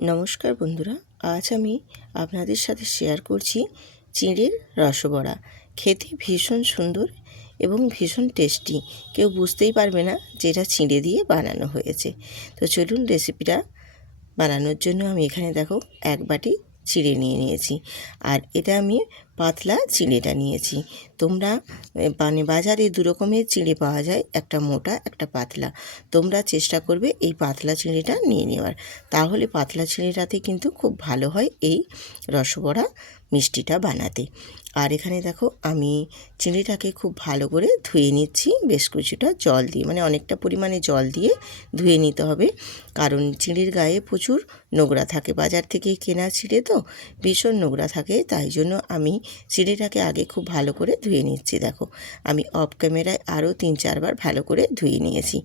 নমস্কার বন্ধুরা, আজ আমি আপনাদের সাথে শেয়ার করছি চিঁড়ের রসবড়া। খেতে ভীষণ সুন্দর এবং ভীষণ টেস্টি। কেউ বুঝতেই পারবে না যে এটা চিঁড়ে দিয়ে বানানো হয়েছে। তো চলুন রেসিপিটা বানানোর জন্য আমি এখানে দেখো 1 বাটি চিঁড়ে নিয়েছি। আর এটা আমি পাতলা চিঁড়েটা নিয়েছি। তোমরা বাজারে 2 রকমের চিঁড়ে পাওয়া যায়, একটা মোটা একটা পাতলা। তোমরা চেষ্টা করবে এই পাতলা চিঁড়েটা নিয়ে নেওয়ার, তাহলে পাতলা চিঁড়েটাতে কিন্তু খুব ভালো হয় এই রসবড়া মিষ্টিটা বানাতে। আর এখানে দেখো আমি চিঁড়েটাকে খুব ভালো করে ধুয়ে নিচ্ছি বেশ কিছুটা জল দিয়ে, মানে অনেকটা পরিমাণে জল দিয়ে ধুয়ে নিতে হবে, কারণ চিঁড়ের গায়ে প্রচুর নোংরা থাকে। বাজার থেকে কেনা চিঁড়ে তো ভীষণ নোংরা থাকে, তাই জন্য আমি চিঁড়েটাকে আগে খুব ভালো করে ধুয়ে নিচ্ছি। দেখো আমি অফ ক্যামেরায় আরও 3-4 বার ভালো করে ধুয়ে নিয়েছি।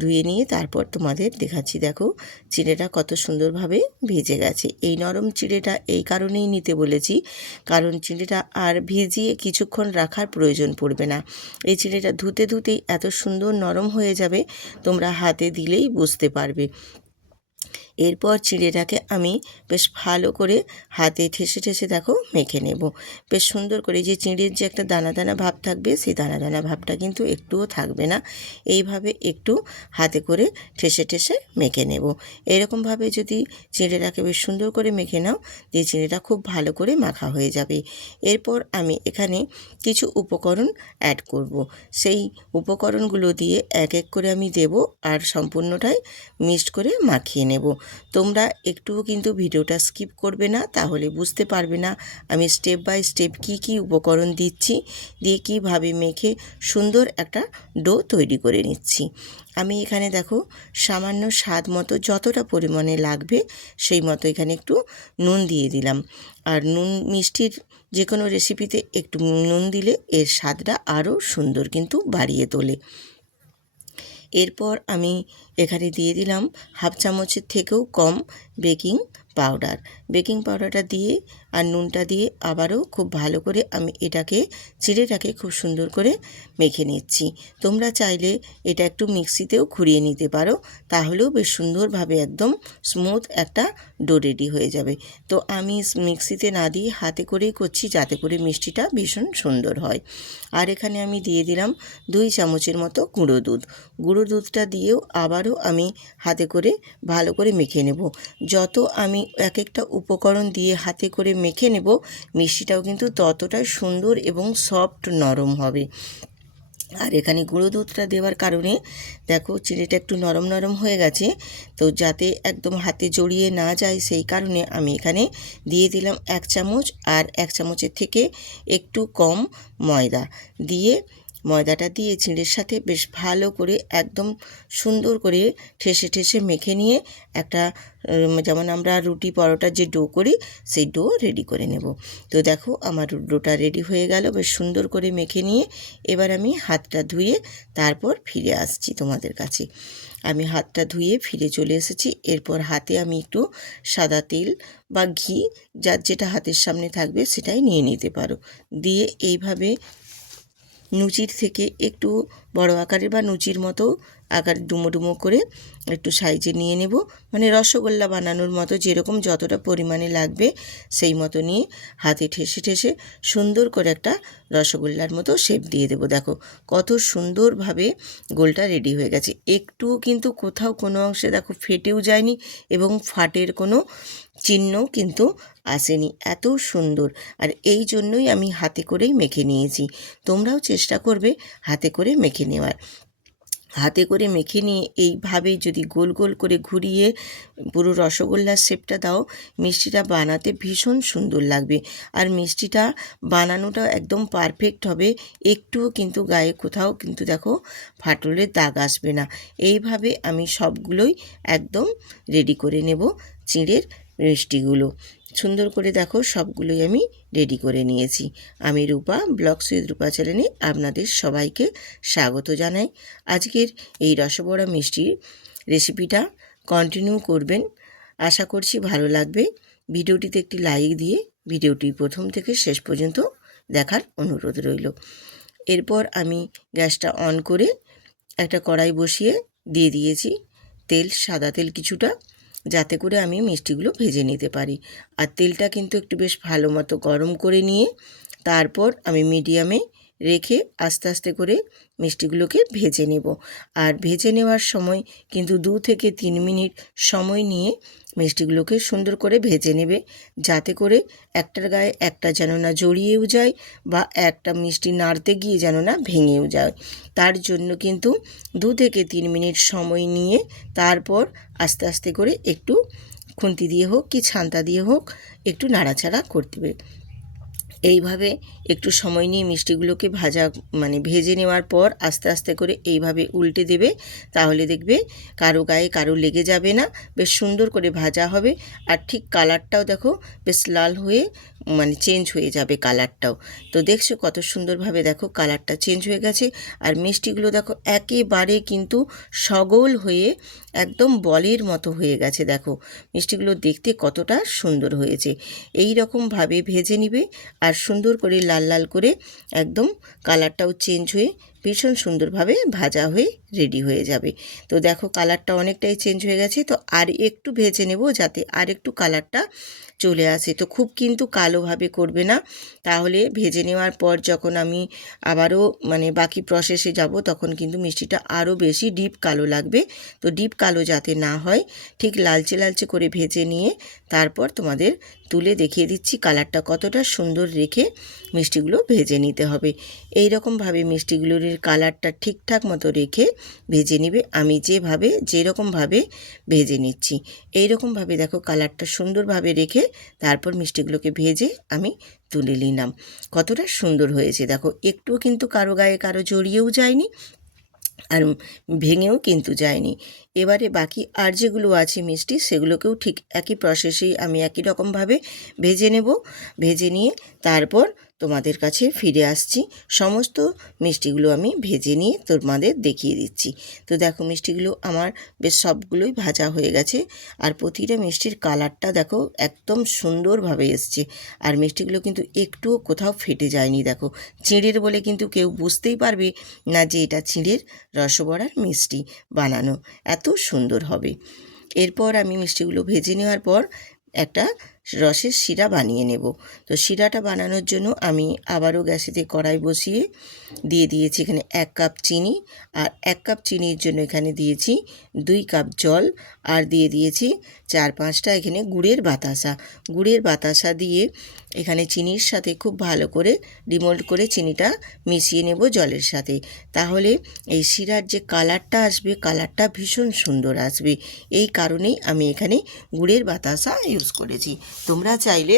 ধুয়ে নিয়ে তারপর তোমাদের দেখাচ্ছি। দেখো চিঁড়েটা কত সুন্দরভাবে ভিজে গেছে। এই নরম চিঁড়েটা এই কারণেই নিতে বলেছি, কারণ চিঁড়েটা আর ভিজিয়ে কিছুক্ষণ রাখার প্রয়োজন পড়বে না। এই চিঁড়েটা ধুতে ধুতেই এত সুন্দর নরম হয়ে যাবে, তোমরা হাতে দিলেই বুঝতে পারবে। এরপর চিঁড়েটাকে আমি বেশ ভালো করে হাতে ঠেসে ঠেসে দেখো মেখে নেব বেশ সুন্দর করে। যে চিঁড়ের যে একটা দানা দানা ভাব থাকবে, সেই দানা দানা ভাবটা কিন্তু একটুও থাকবে না। এইভাবে একটু হাতে করে ঠেসে ঠেসে মেখে নেব। এরকমভাবে যদি চিঁড়েটাকে বেশ সুন্দর করে মেখে নাও, দিয়ে চিঁড়েটা খুব ভালো করে মাখা হয়ে যাবে। এরপর আমি এখানে কিছু উপকরণ অ্যাড করব। সেই উপকরণগুলো দিয়ে এক এক করে আমি দেব, আর সম্পূর্ণটাই মিক্সড করে মাখিয়ে নেব। তোমরা একটুও কিন্তু ভিডিওটা স্কিপ করবে না, তাহলে বুঝতে পারবে না আমি স্টেপ বাই স্টেপ কি কি উপকরণ দিচ্ছি, দিয়ে কিভাবে মেখে সুন্দর একটা ডো তৈরি করে নিচ্ছি। আমি এখানে দেখো সামান্য স্বাদ মতো যতটা পরিমাণে লাগবে সেই মতো এখানে একটু নুন দিয়ে দিলাম। আর নুন মিষ্টির যে কোনো রেসিপিতে একটু নুন দিলে এর স্বাদটা আরও সুন্দর কিন্তু বাড়িয়ে তোলে। এরপর আমি এখানে দিয়ে দিলাম 1/2 চামচের থেকেও কম বেকিং পাউডার। বেকিং পাউডারটা দিয়ে আর নুনটা দিয়ে আবারও খুব ভালো করে আমি চিঁড়েটাকে খুব সুন্দর করে মেখে নিচ্ছি। তোমরা চাইলে এটা একটু মিক্সিতেও ঘুরিয়ে নিতে পারো, তাহলেও বেশ সুন্দরভাবে একদম স্মুথ একটা ডো রেডি হয়ে যাবে। তো আমি মিক্সিতে না দিয়ে হাতে করেই করছি, যাতে করে মিষ্টিটা ভীষণ সুন্দর হয়। আর এখানে আমি দিয়ে দিলাম 2 চামচের মতো গুঁড়ো দুধ। গুঁড়ো দুধটা দিয়েও আবারও আমি হাতে করে ভালো করে মেখে নেব। যত আমি এক একটা উপকরণ দিয়ে হাতে করে মেখে নেব, মিষ্টিটাও কিন্তু ততটাই সুন্দর এবং সফট নরম হবে। আর এখানে গুঁড়ো দুধটা দেওয়ার কারণে দেখো চিঁড়েটা একটু নরম নরম হয়ে গেছে, তো যাতে একদম হাতে জড়িয়ে না যায় সেই কারণে আমি এখানে দিয়ে দিলাম 1 চামচ, আর 1 চামচের থেকে একটু কম ময়দা দিয়ে, ময়দাটা দিয়ে চিঁড়ের সাথে বেশ ভালো করে একদম সুন্দর করে ঠেসে ঠেসে মেখে নিয়ে একটা যেমন আমরা রুটি পরোটার যে ডো করি সেই ডো রেডি করে নেব। তো দেখো আমার ডোটা রেডি হয়ে গেল বেশ সুন্দর করে মেখে নিয়ে। এবার আমি হাতটা ধুয়ে তারপর ফিরে আসছি তোমাদের কাছে। আমি হাতটা ধুয়ে ফিরে চলে এসেছি। এরপর হাতে আমি একটু সাদা তেল বা ঘি, যার যেটা হাতের সামনে থাকবে সেটাই নিয়ে নিতে পারো। দিয়ে এইভাবে লুচির থেকে একটু বড় আকারের বা লুচির মতো আকার ডুমো ডুমো করে একটু সাইজে নিয়ে নেব, মানে রসগোল্লা বানানোর মতো যেরকম যতটা পরিমাণে লাগবে সেই মতো নিয়ে হাতে ঠেসে ঠেসে সুন্দর করে একটা রসগোল্লার মতো শেপ দিয়ে দেবো। দেখো কত সুন্দরভাবে গোলটা রেডি হয়ে গেছে। একটুও কিন্তু কোথাও কোনো অংশে দেখো ফেটেও যায়নি এবং ফাটের কোনো চিহ্নও কিন্তু আসেনি, এত সুন্দর। আর এই জন্যই আমি হাতে করেই মেখে নিয়েছি। তোমরাও চেষ্টা করবে হাতে করে মেখে নেওয়ার। হাতে করে মেখে নিয়ে এইভাবেই যদি গোল গোল করে ঘুরিয়ে পুরো রসগোল্লার শেপটা দাও, মিষ্টিটা বানাতে ভীষণ সুন্দর লাগবে। আর মিষ্টিটা বানানোটা একদম পারফেক্ট হবে, একটুও কিন্তু গায়ে কোথাও কিন্তু দেখো ফাটলের দাগ আসবে না। এইভাবে আমি সবগুলোই একদম রেডি করে নেব। চিঁড়ের মিষ্টিগুলো সুন্দর করে দেখো সবগুলোই আমি রেডি করে নিয়েছি। আমি রূপা, ব্লগস উইথ রূপা চ্যানেলে আপনাদের সবাইকে স্বাগত জানাই। আজকের এই রসবড়া মিষ্টির রেসিপিটা কন্টিনিউ করবেন, আশা করছি ভালো লাগবে। ভিডিওটিতে একটি লাইক দিয়ে ভিডিওটি প্রথম থেকে শেষ পর্যন্ত দেখার অনুরোধ রইল। এরপর আমি গ্যাসটা অন করে একটা কড়াই বসিয়ে দিয়ে দিয়েছি তেল, সাদা তেল কিছুটা। যাতে করে আমি মিষ্টিগুলো ভেজে নিতে পারি। আর তেলটা কিন্তু একটু বেশ ভালো মতো গরম করে নিয়ে তারপর আমি মিডিয়ামে রেখে আস্তে আস্তে করে মিষ্টিগুলোকে ভেজে নেব। আর ভেজে নেওয়ার সময় কিন্তু 2 থেকে 3 মিনিট সময় নিয়ে মিষ্টিগুলোকে সুন্দর করে ভেজে নেবে, যাতে করে একটার গায়ে একটা যেন না জড়িয়েও যায় বা একটা মিষ্টি নাড়তে গিয়ে যেন না ভেঙেও যায়। তার জন্য কিন্তু 2 থেকে 3 মিনিট সময় নিয়ে তারপর আস্তে আস্তে করে একটু খুন্তি দিয়ে হোক কি ছান্তা দিয়ে হোক একটু নাড়াচাড়া করতে হবে। এইভাবে একটু সময় নিয়ে মিষ্টিগুলোকে ভেজে নেওয়ার পর আস্তে আস্তে করে এইভাবে উল্টে দেবে, তাহলে দেখবে কারো গায়ে কারো লেগে যাবে না, বেশ সুন্দর করে ভাজা হবে। আর ঠিক কালারটাও দেখো বেশ লাল হয়ে চেঞ্জ হয়ে যাবে কালারটাও। তো দেখছো কত সুন্দরভাবে দেখো কালারটা চেঞ্জ হয়ে গেছে। আর মিষ্টিগুলো দেখো একেবারে কিন্তু সগোল হয়ে একদম বলের মতো হয়ে গেছে। দেখো মিষ্টিগুলো দেখতে কতটা সুন্দর হয়েছে। এই রকমভাবে ভেজে নিবে আর সুন্দর করে লাল লাল করে একদম কালারটাও চেঞ্জ হয়ে ভীষণ সুন্দরভাবে ভাজা হয়ে রেডি হয়ে যাবে। তো দেখো কালারটা অনেকটাই চেঞ্জ হয়ে গেছে। তো আর একটু ভেজে নেব যাতে আর একটু কালারটা চলে আসে। তো খুব কিন্তু কালোভাবে করবে না, তাহলে ভেজে নেওয়ার পর যখন আমি আবারও বাকি প্রসেসে যাব তখন কিন্তু মিষ্টিটা আরও বেশি ডিপ কালো লাগবে। তো ডিপ কালো যাতে না হয় ঠিক লালচে লালচে করে ভেজে নিয়ে তারপর তোমাদের তুলে দেখিয়ে দিচ্ছি কালারটা কতটা সুন্দর রেখে মিষ্টিগুলো ভেজে নিতে হবে। এই রকমভাবে মিষ্টিগুলোর কালারটা ঠিকঠাক মতো রেখে ভেজে নিবে। আমি যেরকমভাবে ভেজে নিচ্ছি এই রকমভাবে দেখো কালারটা সুন্দরভাবে রেখে তারপর মিষ্টিগুলোকে ভেজে আমি তুলে নিলাম। কতটা সুন্দর হয়েছে দেখো, একটুও কিন্তু কারো গায়ে কারো জড়িয়েও যায়নি আর ভেঙেও কিন্তু যায়নি। এবারে বাকি আর যেগুলো আছে মিষ্টি সেগুলোকেও ঠিক একই প্রসেসেই আমি একই রকমভাবে ভেজে নেব। ভেজে নিয়ে তারপর তোমাদের কাছে ফিরে আসছি। সমস্ত মিষ্টিগুলো আমি ভেজে নিয়ে তোমাদের দেখিয়ে দিচ্ছি। তো দেখো মিষ্টিগুলো আমার বেশ সবগুলোই ভাজা হয়ে গেছে। আর প্রতিটা মিষ্টির কালারটা দেখো একদম সুন্দরভাবে এসছে। আর মিষ্টিগুলো কিন্তু একটুও কোথাও ফেটে যায়নি। দেখো চিঁড়ের বলে কিন্তু কেউ বুঝতেই পারবে না যে এটা চিঁড়ের রসবড়ার মিষ্টি বানানো, এত সুন্দর হবে। এরপর আমি মিষ্টিগুলো ভেজে নেওয়ার পর একটা রসের শিরা বানিয়ে নেব। তো শিরাটা বানানোর জন্য আমি আবারও গ্যাসেতে কড়াই বসিয়ে দিয়ে দিয়েছি এখানে 1 কাপ চিনি। আর 1 কাপ চিনির জন্য এখানে দিয়েছি 2 কাপ জল। আর দিয়ে দিয়েছি 4-5টা এখানে গুড়ের বাতাসা দিয়ে এখানে চিনির সাথে খুব ভালো করে ডিমোল্ড করে চিনিটা মিশিয়ে নেব জলের সাথে। তাহলে এই শিরার যে কালারটা আসবে কালারটা ভীষণ সুন্দর আসবে। এই কারণেই আমি এখানে গুড়ের বাতাসা ইউজ করেছি। তোমরা চাইলে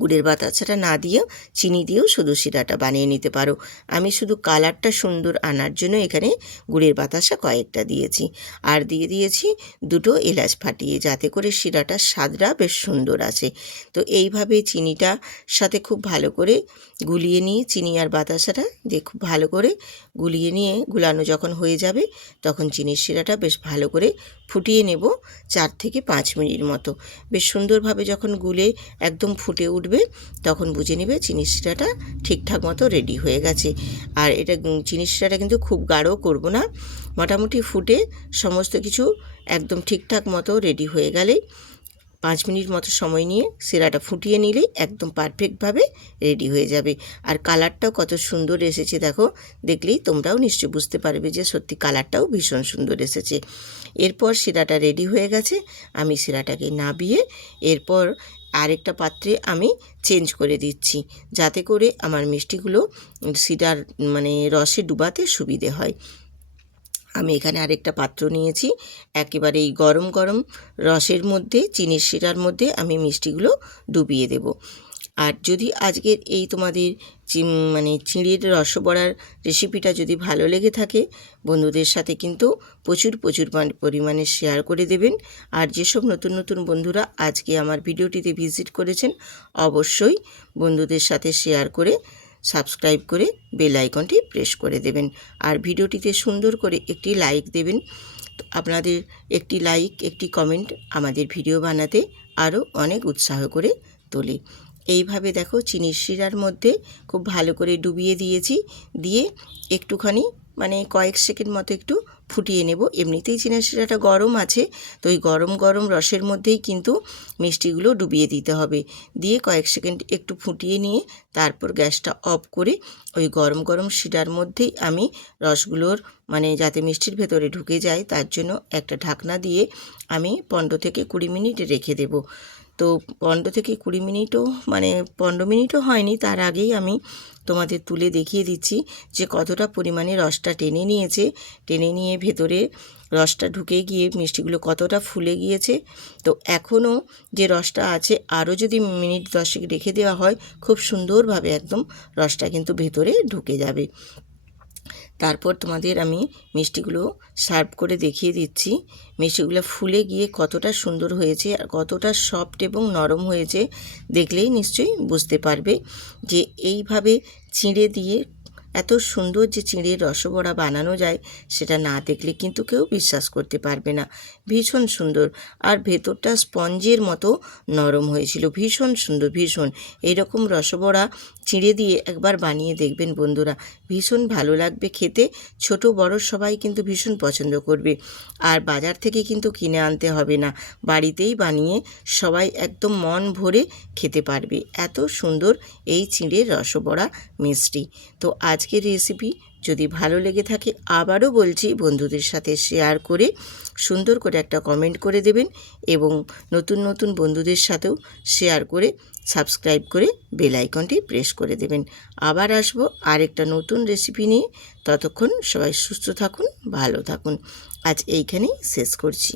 গুড়ের বাতাসাটা না দিয়েও চিনি দিয়েও শুধু শিরাটা বানিয়ে নিতে পারো। আমি শুধু কালারটা সুন্দর আনার জন্য এখানে গুড়ের বাতাসা কয়েকটা দিয়েছি। আর দিয়ে দিয়েছি 2টো এলাচ ফাটিয়ে, যাতে করে শিরাটা স্বাদটা বেশ সুন্দর আসে। তো এইভাবে চিনিটা সাথে খুব ভালো করে গুলিয়ে নিয়ে চিনি আর বাতাসাটা দিয়ে খুব ভালো করে গুলিয়ে নিয়ে গুলানো যখন হয়ে যাবে তখন চিনির শিরাটা বেশ ভালো করে ফুটিয়ে নেব 4 থেকে 5 মিনিট মতো। বেশ সুন্দরভাবে যখন গুলে একদম ফুটে উঠবে তখন বুঝে নেবে চিনির শিরাটা ঠিকঠাক মতো রেডি হয়ে গেছে। আর এটা চিনির শিরাটা কিন্তু খুব গাঢ় করব না, মোটামুটি ফুটে সমস্ত কিছু একদম ঠিকঠাক মতো রেডি হয়ে গেলে 5 মিনিট মতো সময় নিয়ে শিরাটা ফুটিয়ে নিলেই একদম পারফেক্টভাবে রেডি হয়ে যাবে। আর কালারটাও কত সুন্দর এসেছে দেখো, দেখলেই তোমরাও নিশ্চয়ই বুঝতে পারবে যে সত্যি কালারটাও ভীষণ সুন্দর এসেছে। এরপর শিরাটা রেডি হয়ে গেছে, আমি শিরাটাকে নাবিয়ে এরপর আরেকটা পাত্রে আমি চেঞ্জ করে দিচ্ছি, যাতে করে আমার মিষ্টিগুলো শিরার রসে ডুবাতে সুবিধে হয়। আমি এখানে আরেকটা পাত্র নিয়েছি, একেবারে এই গরম গরম রসের মধ্যে চিনির শিরার মধ্যে আমি মিষ্টিগুলো ডুবিয়ে দেব। আর যদি আজকের এই তোমাদের চিঁড়ের রসবড়ার রেসিপিটা যদি ভালো লেগে থাকে বন্ধুদের সাথে কিন্তু প্রচুর পরিমাণে শেয়ার করে দেবেন। আর যেসব নতুন নতুন বন্ধুরা আজকে আমার ভিডিওটিতে ভিজিট করেছেন অবশ্যই বন্ধুদের সাথে শেয়ার করে সাবস্ক্রাইব করে বেল আইকনটি প্রেস করে দেবেন। আর ভিডিওটিতে সুন্দর করে একটি লাইক দেবেন। আপনাদের একটি লাইক একটি কমেন্ট আমাদের ভিডিও বানাতে আরও অনেক উৎসাহ করে তোলে। এইভাবে দেখো চিনির শিরার মধ্যে খুব ভালো করে ডুবিয়ে দিয়েছি, দিয়ে একটুখানি কয়েক সেকেন্ড মতো একটু ফুটিয়ে নেব। এমনিতেই চিঁড়া শিরাটা গরম আছে, তো ওই গরম গরম রসের মধ্যেই কিন্তু মিষ্টিগুলো ডুবিয়ে দিতে হবে। দিয়ে কয়েক সেকেন্ড একটু ফুটিয়ে নিয়ে তারপর গ্যাসটা অফ করে ওই গরম গরম শিরার মধ্যেই আমি রসগুলোর মানে যাতে মিষ্টির ভেতরে ঢুকে যায় তার জন্য একটা ঢাকনা দিয়ে আমি 15 থেকে 20 মিনিট রেখে দেব। তো 15 থেকে 20 মিনিটও মানে 15 মিনিটও হয়নি, তার আগেই আমি তোমাদের তুলে দেখিয়ে দিচ্ছি যে কতটা পরিমাণে রসটা টেনে নিয়েছে। টেনে নিয়ে ভেতরে রসটা ঢুকে গিয়ে মিষ্টিগুলো কতটা ফুলে গিয়েছে। তো এখনও যে রসটা আছে আরও যদি মিনিট 10 রেখে দেওয়া হয় খুব সুন্দরভাবে একদম রসটা কিন্তু ভেতরে ঢুকে যাবে। তারপর তোমাদের আমি মিষ্টিগুলো সার্ভ করে দেখিয়ে দিচ্ছি। মিষ্টিগুলো ফুলে গিয়ে কতটা সুন্দর হয়েছে আর কতটা সফট এবং নরম হয়েছে দেখলেই নিশ্চয়ই বুঝতে পারবে যে এইভাবে চিঁড়ে দিয়ে এত সুন্দর যে চিঁড়ের রসবড়া বানানো যায় সেটা না দেখলে কিন্তু কেউ বিশ্বাস করতে পারবে না। ভীষণ সুন্দর, আর ভেতরটা স্পঞ্জের মতো নরম হয়েছিল। ভীষণ সুন্দর, ভীষণ। এইরকম রসবড়া চিঁড়ে দিয়ে একবার বানিয়ে দেখবেন বন্ধুরা, ভীষণ ভালো লাগবে খেতে। ছোট বড় সবাই কিন্তু ভীষণ পছন্দ করবে। আর বাজার থেকে কিন্তু কিনে আনতে হবে না, বাড়িতেই বানিয়ে সবাই একদম মন ভরে খেতে পারবে। এত সুন্দর এই চিঁড়ের রসবড়া মিষ্টি। তো আজকের রেসিপি যদি ভালো লেগে থাকে আবারও বলছি বন্ধুদের সাথে শেয়ার করে সুন্দর করে একটা কমেন্ট করে দেবেন এবং নতুন নতুন বন্ধুদের সাথেও শেয়ার করে সাবস্ক্রাইব করে বেল আইকনটি প্রেস করে দেবেন। আবার আসবো আরেকটা নতুন রেসিপি নিয়ে। ততক্ষণ সবাই সুস্থ থাকুন, ভালো থাকুন। আজ এইখানেই শেষ করছি।